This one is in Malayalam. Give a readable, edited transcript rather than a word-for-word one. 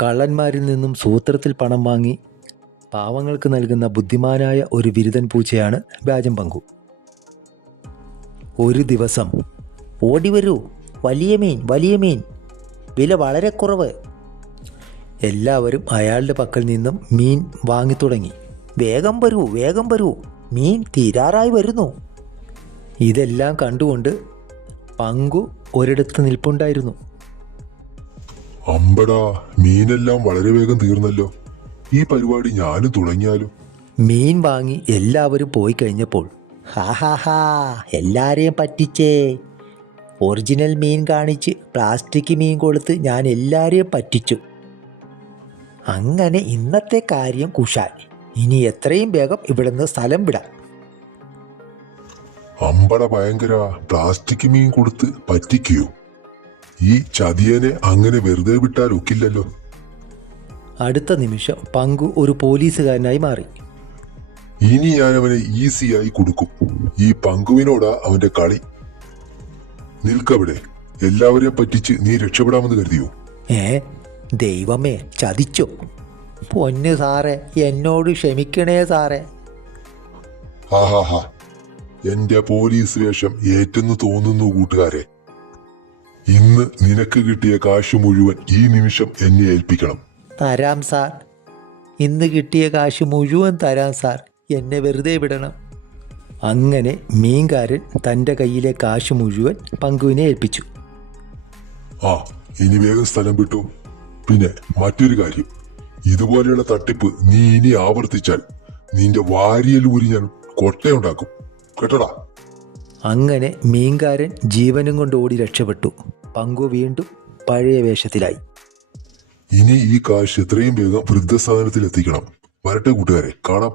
കള്ളന്മാരിൽ നിന്നും സൂത്രത്തിൽ പണം വാങ്ങി പാവങ്ങൾക്ക് നൽകുന്ന ബുദ്ധിമാനായ ഒരു വിരുതൻ പൂച്ചയാണ് വ്യാജം പങ്കു. ഒരു ദിവസം, ഓടി വരൂ, വലിയ മീൻ, വലിയ മീൻ, വില വളരെ കുറവ്. എല്ലാവരും അയാളുടെ പക്കൽ നിന്നും മീൻ വാങ്ങി തുടങ്ങി. വേഗം വരൂ, വേഗം വരൂ, മീൻ തീരാറായി വരുന്നു. ഇതെല്ലാം കണ്ടുകൊണ്ട് പങ്കു ഒരിടത്ത് നിൽപ്പുണ്ടായിരുന്നു. അമ്പടാ, മീനെല്ലാം വളരെ വേഗം തീർന്നല്ലോ. ഈ പരിപാടി ഞാനും തുടങ്ങിയാലോ? മീൻ വാങ്ങി എല്ലാവരും പോയി കഴിഞ്ഞപ്പോൾ, ഹാ ഹാ ഹാ, എല്ലാരെയും പറ്റിച്ചേ. ഒറിജിനൽ മീൻ കാണിച്ച് പ്ലാസ്റ്റിക് മീൻ കൊടുത്ത് ഞാൻ എല്ലാരെയും പറ്റിച്ചു. അങ്ങനെ ഇന്നത്തെ കാര്യം കുശാൽ. ഇനി എത്രയും വേഗം ഇവിടുന്ന് സ്ഥലം വിടാം. അമ്പട ഭയങ്കര, പ്ലാസ്റ്റിക് മീൻ കൊടുത്ത് പറ്റിക്കുകയോ? ഈ ചതിയനെ അങ്ങനെ വെറുതെ വിട്ടാൽ ഒക്കില്ലല്ലോ. അടുത്ത നിമിഷം പങ്കു ഒരു പോലീസുകാരനായി മാറി. ഇനി ഞാൻ അവനെ ഈസിയായി കൊടുക്കും. ഈ പങ്കുവിനോടാ അവന്റെ കളി. നിൽക്കവിടെ, എല്ലാവരെയും പറ്റിച്ച് നീ രക്ഷപ്പെടാമെന്ന് കരുതിയോ? ദൈവമേ, ചതിച്ചോ? പൊന്നു സാറേ, എന്നോട് ക്ഷമിക്കണേ സാറേ. ഹാ, എന്റെ പോലീസ് വേഷം ഏറ്റെന്ന് തോന്നുന്നു കൂട്ടുകാരെ. ഇന്ന് നിനക്ക് കിട്ടിയ കാശ് മുഴുവൻ ഈ നിമിഷം എന്നെ ഏൽപ്പിക്കണം. തരാം സാർ, ഇന്ന് കിട്ടിയ കാശ് മുഴുവൻ തരാം സാർ, എന്നെ വെറുതെ വിടണം. അങ്ങനെ മീൻകാരൻ തൻ്റെ കയ്യിലെ കാശ് മുഴുവൻ പങ്കുവിനെ ഏൽപ്പിച്ചു. ഇനി വേഗം സ്ഥലം വിട്ടു. പിന്നെ മറ്റൊരു കാര്യം, ഇതുപോലെയുള്ള തട്ടിപ്പ് നീ ഇനി ആവർത്തിച്ചാൽ നിന്റെ വാരിയൽ ഊരി ഞാൻ കൊട്ടയുണ്ടാക്കും, കേട്ടടാ? അങ്ങനെ മീൻകാരൻ ജീവനും കൊണ്ട് ഓടി രക്ഷപ്പെട്ടു. പങ്കു വീണ്ടും പഴയ വേഷത്തിലായി. ഇനി ഈ കാശ് എത്രയും വേഗം വൃദ്ധസാധനത്തിൽ എത്തിക്കണം. വരട്ടെ കൂട്ടുകാരെ, കാണാം.